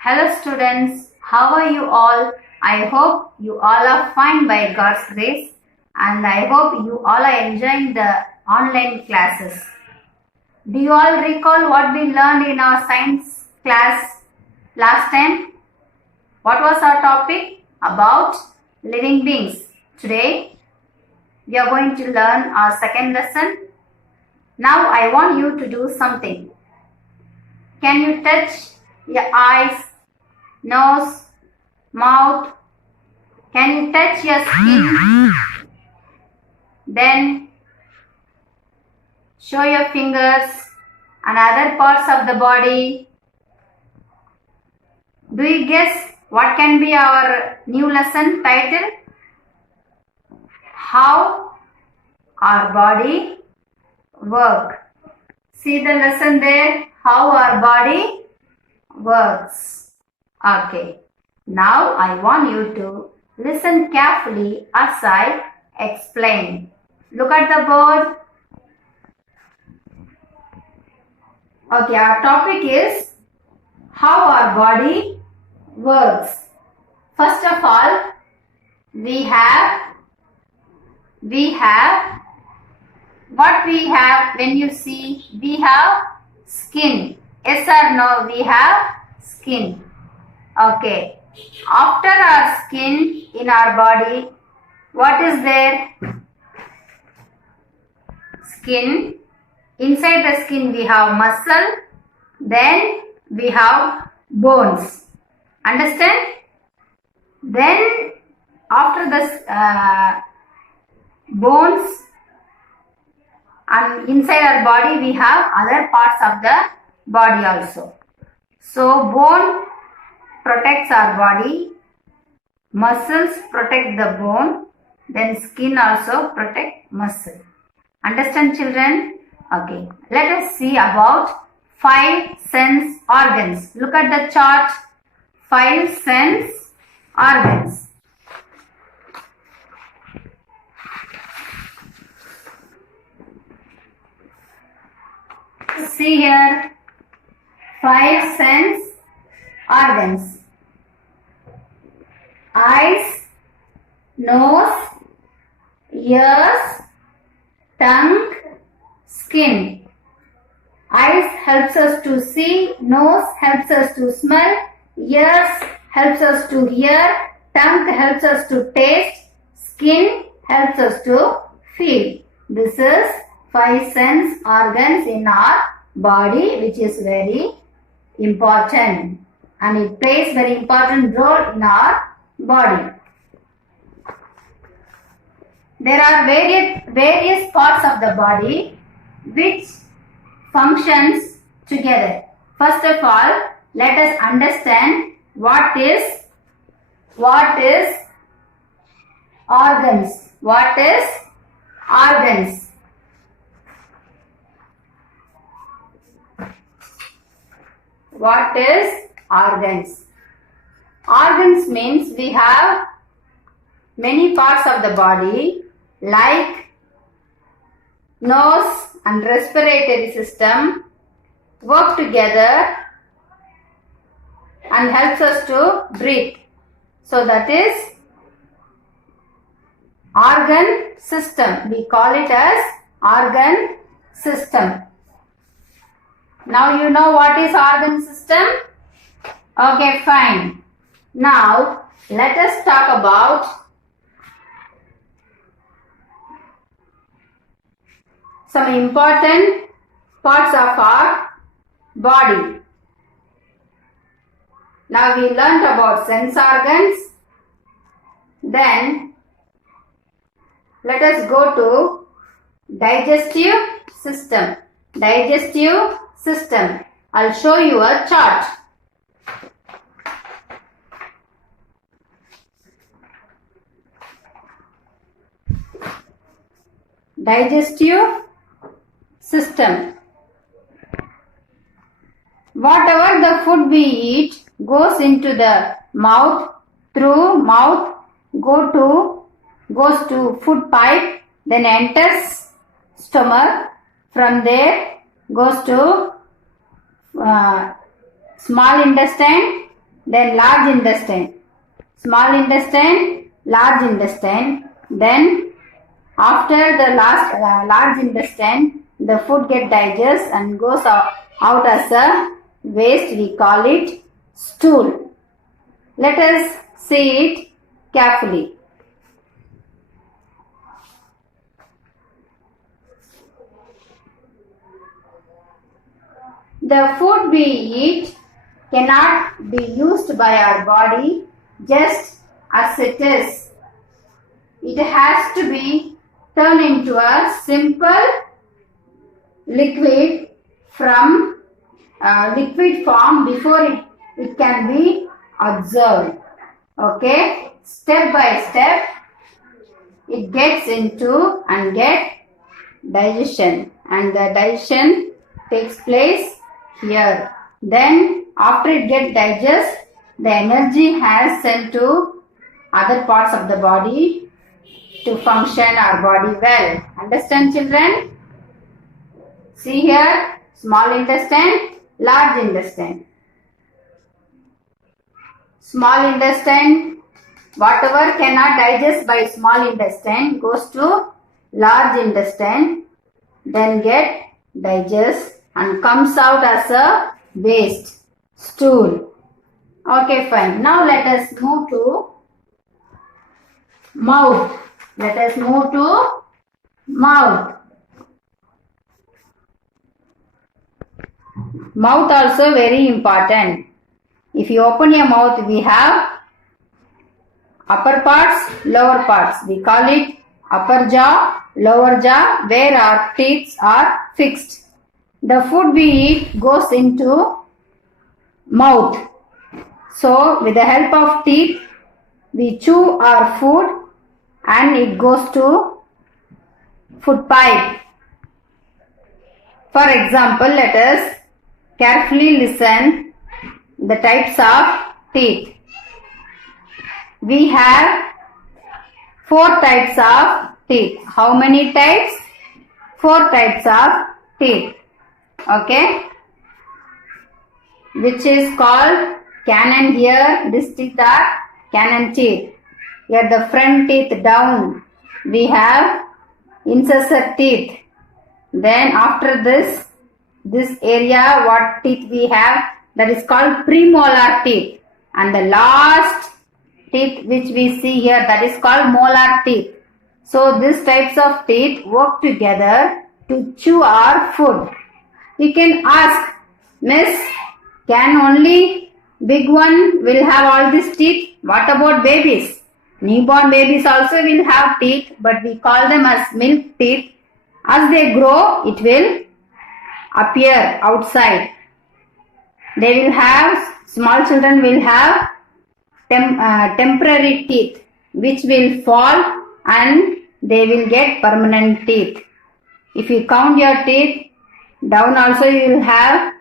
Hello students, how are you all? I hope you all are fine by God's grace and I hope you all are enjoying the online classes. Do you all recall what we learned in our science class last time? What was our topic? About living beings. Today we are going to learn our second lesson. Now I want you to do something. Can you touch your eyes, nose, mouth? Can you touch your skin? Then show your fingers and other parts of the body. Do you guess what can be our new lesson title? How our body work. See the lesson there, how our body works. Okay, now I want you to listen carefully as I explain. Look at the board. Okay, our topic is how our body works. First of all, we have what we have when you see, we have skin. Yes or no? We have skin. Okay. After our skin in our body, what is there? Skin. Inside the skin we have muscle. Then we have bones. Understand? Then after the bones and inside our body we have other parts of the body also. So bone protects our body, muscles protect the bone, then skin also protect muscle. Understand children? Okay, let us see about 5 sense organs. Look at the chart. 5 sense organs. See here, 5 sense organs. Eyes, nose, ears, tongue, skin. Eyes helps us to see, nose helps us to smell, ears helps us to hear, tongue helps us to taste, skin helps us to feel. This is 5 sense organs in our body, which is very important and it plays very important role in our body. There are various parts of the body which functions together. First of all, let us understand what is organs. What is organs? What is organs? Organs means we have many parts of the body like nose and respiratory system work together and helps us to breathe. So that is organ system. We call it as organ system. Now you know what is organ system? Okay, fine. Now let us talk about some important parts of our body. Now we learnt about sense organs. Then let us go to digestive system. Digestive system. I'll show you a chart. Digestive system. Whatever the food we eat goes into the mouth, through mouth, goes to food pipe, then enters stomach, from there goes to small intestine, then large intestine, small intestine, large intestine. Then after the large intestine, the food get digested and goes out as a waste. We call it stool. Let us see it carefully. The food we eat cannot be used by our body just as it is. It has to be turned into a simple liquid from liquid form before it can be absorbed. Okay, step by step it gets into and get digestion, and the digestion takes place here. Then after it gets digested, the energy has sent to other parts of the body to function our body well. Understand, children? See here, small intestine, large intestine. Small intestine, whatever cannot digest by small intestine goes to large intestine, then get digest and comes out as a waste, stool. Okay, fine. Now let us move to mouth. Let us move to mouth. Mouth also very important. If you open your mouth, we have upper parts, lower parts. We call it upper jaw, lower jaw, where our teeth are fixed. The food we eat goes into mouth. So with the help of teeth, we chew our food and it goes to food pipe. For example, let us carefully listen the types of teeth. We have 4 types of teeth. How many types? 4 types of teeth. Okay, which is called canine here. These teeth are canine teeth. Here the front teeth down we have incisor teeth. Then after this area what teeth we have, that is called premolar teeth, and the last teeth which we see here, that is called molar teeth. So these types of teeth work together to chew our food. You can ask, Miss, can only big one will have all these teeth? What about babies? Newborn babies also will have teeth, but we call them as milk teeth. As they grow, it will appear outside. They will have, small children will have temporary teeth which will fall and they will get permanent teeth. If you count your teeth, down also you will have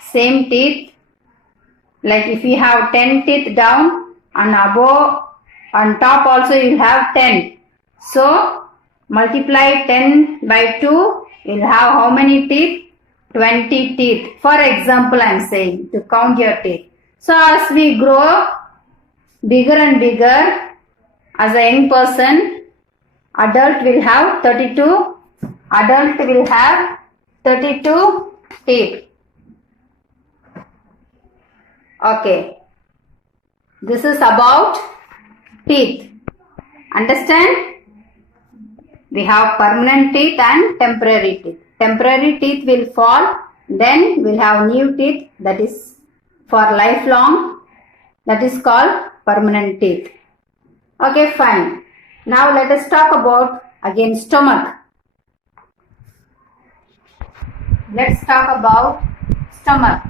same teeth. Like if you have 10 teeth down and above, on top also you will have 10. So multiply 10 by 2, you will have how many teeth? 20 teeth. For example, I am saying to count your teeth. So as we grow bigger and bigger, as a young person, adult will have 32. Adult will have 32 teeth. Okay. This is about teeth. Understand? We have permanent teeth and temporary teeth. Temporary teeth will fall, then we'll have new teeth, that is for lifelong, that is called permanent teeth. Okay, fine. Now let us talk about again stomach. Let's talk about stomach.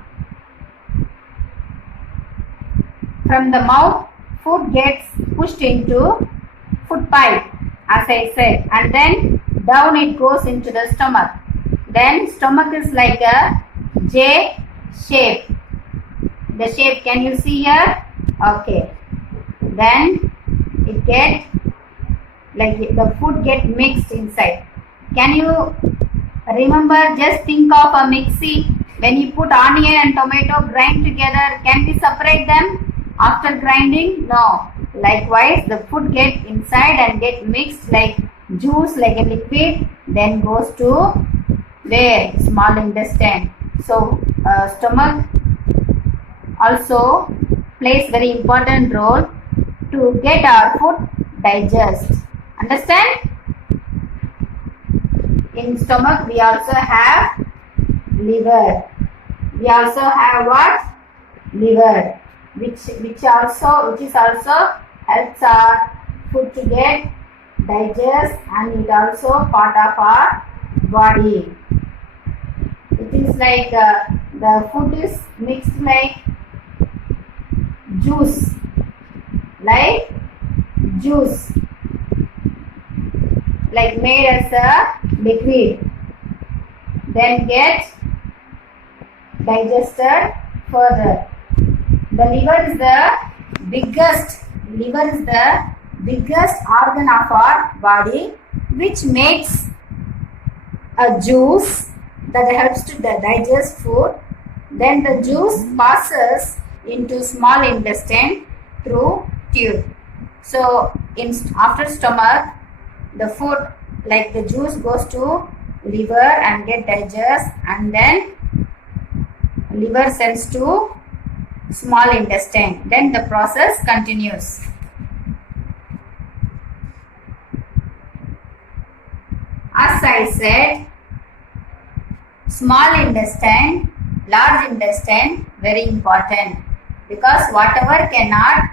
From the mouth, food gets pushed into food pipe, as I said, and then down it goes into the stomach. Then stomach is like a J shape. The shape, can you see here? Okay. Then it get like the food get mixed inside. Can you remember? Just think of a mixie. When you put onion and tomato grind together, can we separate them after grinding? No. Likewise, the food get inside and get mixed like juice, like a liquid, then goes to where? Small intestine. So, stomach also plays very important role to get our food digest. Understand? In stomach we also have liver. We also have what? Liver, which is also helps our food to get digest, and it also part of our body. It is like the food is mixed like juice, like made as a liquid, then get digested further. The liver is the biggest organ of our body, which makes a juice that helps to digest food. Then the juice passes into small intestine through tube. So after stomach, the food like the juice goes to liver and get digest, and then liver sends to small intestine. Then the process continues. As I said, small intestine, large intestine, very important, because whatever cannot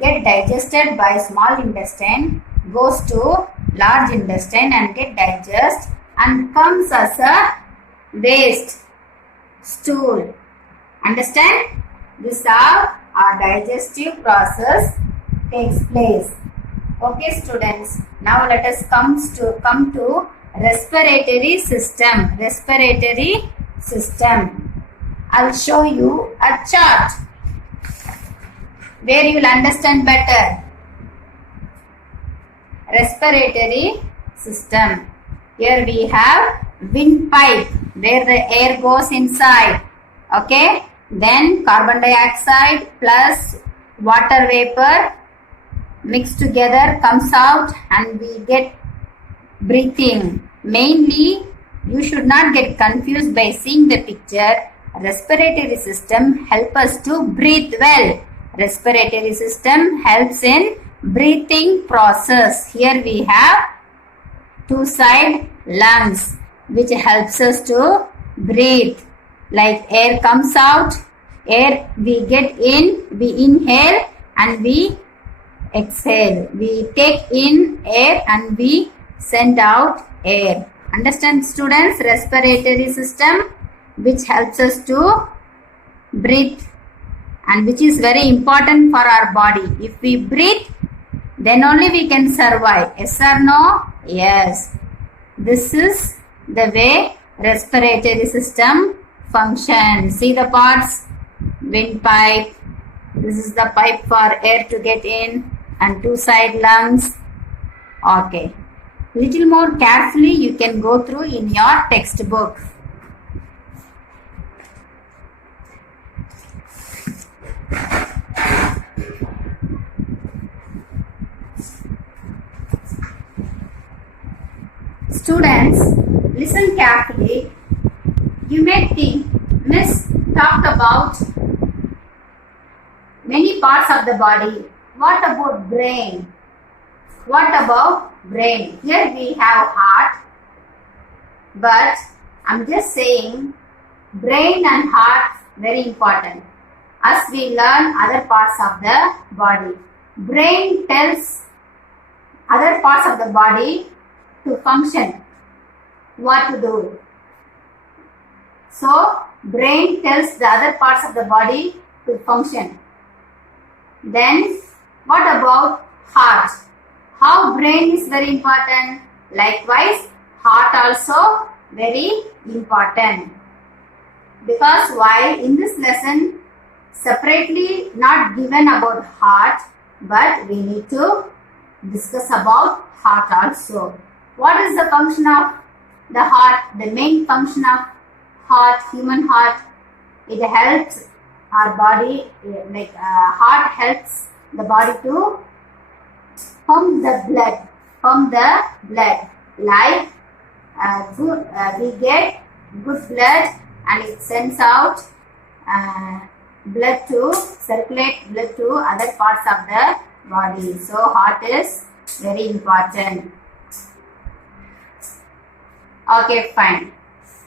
get digested by small intestine goes to large intestine and get digest and comes as a waste, stool. Understand? This is how our digestive process takes place. Okay, students. Now let us come to respiratory system. Respiratory system. I'll show you a chart where you will understand better. Respiratory system. Here we have windpipe where the air goes inside. Okay. Then carbon dioxide plus water vapor mixed together comes out and we get breathing. Mainly, you should not get confused by seeing the picture. Respiratory system helps us to breathe well. Respiratory system helps in breathing process. Here we have two side lungs which helps us to breathe. Like air comes out, air we get in, we inhale and we exhale. We take in air and we send out air. Understand, students? Respiratory system which helps us to breathe and which is very important for our body. If we breathe, then only we can survive. Yes or no? Yes. This is the way respiratory system functions. See the parts? Windpipe. This is the pipe for air to get in and two side lungs. Okay. Little more carefully you can go through in your textbook. Students, listen carefully. You may think Miss talked about many parts of the body. What about brain? What about brain? Here we have heart, but I'm just saying brain and heart very important as we learn other parts of the body. Brain tells other parts of the body to function, what to do. So, brain tells the other parts of the body to function. Then, what about heart? How brain is very important. Likewise, heart also very important. Because why? In this lesson, separately not given about heart, but we need to discuss about heart also. What is the function of the heart? The main function of heart, human heart, it helps our body, heart helps the body to pump the blood, like we get good blood and it sends out blood to circulate blood to other parts of the body. So heart is very important. Okay, fine.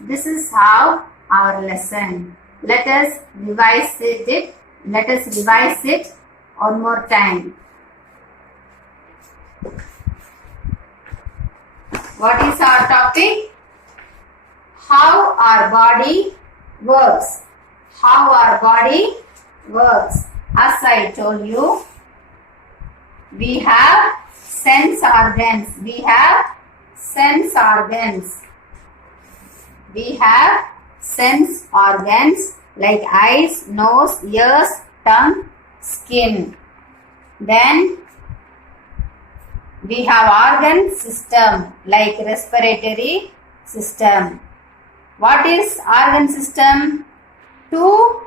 This is how our lesson. Let us revise it. Let us revise it one more time. What is our topic? How our body works. How our body works. As I told you, we have sense organs. We have sense organs. We have sense organs like eyes, nose, ears, tongue, skin. Then we have organ system like respiratory system. What is organ system? Two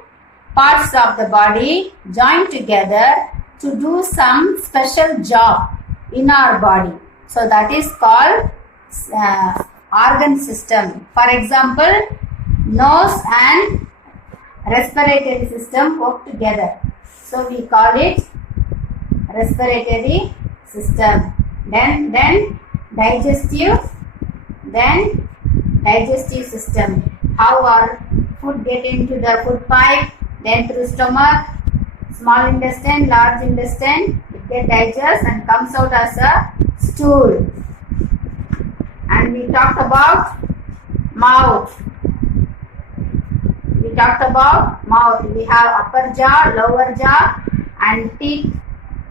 parts of the body join together to do some special job in our body. So that is called organ system. For example, nose and respiratory system work together. So we call it respiratory system. Then digestive system. How our food get into the food pipe, then through stomach, small intestine, large intestine, it get digested and comes out as a stool. And we talked about mouth. We talked about mouth. We have upper jaw, lower jaw, and teeth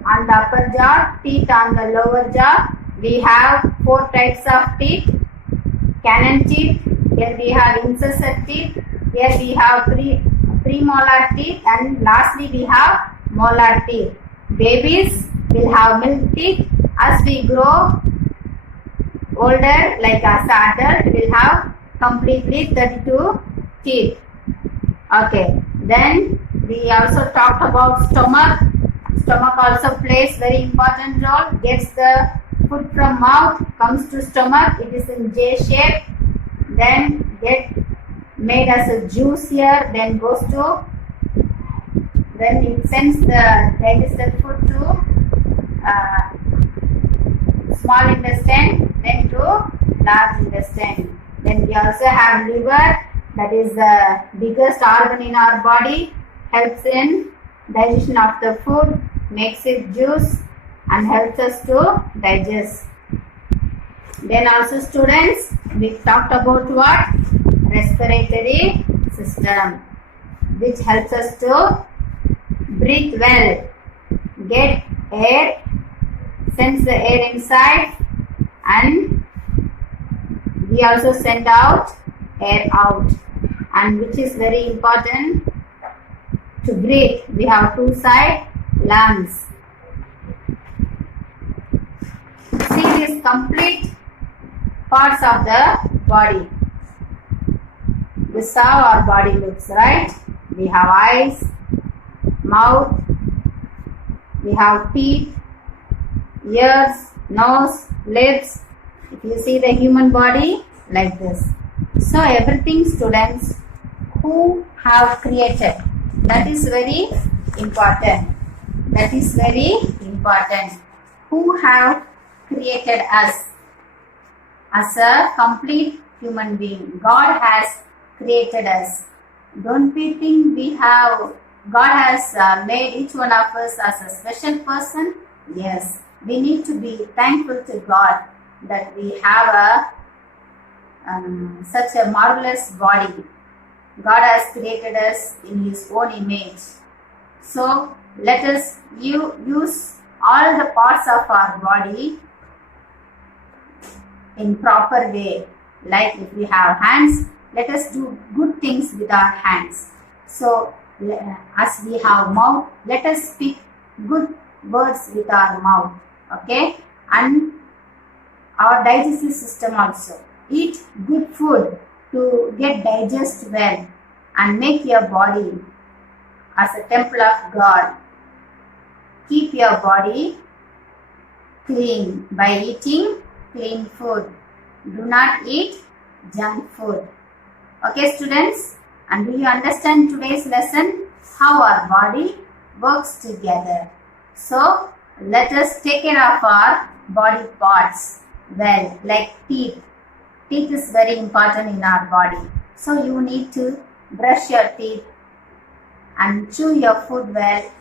on the upper jaw, teeth on the lower jaw. We have 4 types of teeth. Canine teeth. Here we have incisor teeth. Here we have premolar teeth, and lastly we have molar teeth. Babies will have milk teeth. As we grow older, like as adult, will have completely 32 teeth. Okay. Then we also talked about stomach. Stomach also plays very important role. Gets the food from mouth, comes to stomach. It is in J shape. Then get made as a juice here. Then goes to. Then it sends the digested food to small intestine, then to large intestine. Then we also have liver. That is the biggest organ in our body. Helps in digestion of the food, makes it juice and helps us to digest. Then also students, we talked about what? Respiratory system, which helps us to breathe well, get air, sends the air inside, and we also send out air out. And which is very important to breathe, we have 2 side lungs. See these complete parts of the body. This is how our body looks, right? We have eyes, mouth, we have teeth, ears, nose, lips. If you see the human body like this. So everything, students, who have created, that is very important. That is very important. Who have created us as a complete human being. God has created us. Don't we think we have, God has made each one of us as a special person? Yes. We need to be thankful to God that we have such a marvelous body. God has created us in His own image. So let us use all the parts of our body in proper way. Like if we have hands, let us do good things with our hands. So as we have mouth, let us speak good words with our mouth. Okay? And our digestive system also. Eat good food. to get digest well and make your body as a temple of God. Keep your body clean by eating clean food. Do not eat junk food. Okay, students? And do you understand today's lesson? How our body works together. So, let us take care of our body parts well, like teeth. Teeth is very important in our body. So, you need to brush your teeth and chew your food well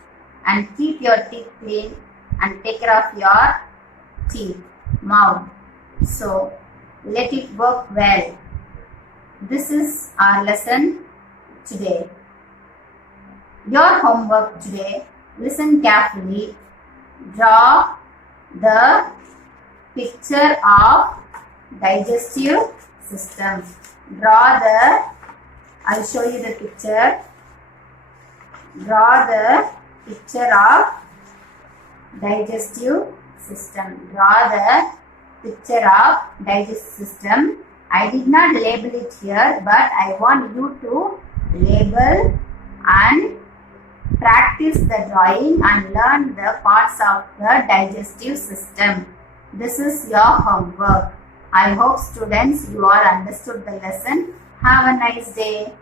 and keep your teeth clean and take care of your teeth, mouth. So, let it work well. This is our lesson today. Your homework today, listen carefully. Draw the picture of digestive system. I'll show you the picture. Draw the picture of digestive system. Draw the picture of digestive system. I did not label it here, but I want you to label and practice the drawing and learn the parts of the digestive system. This is your homework. I hope students you all understood the lesson. Have a nice day.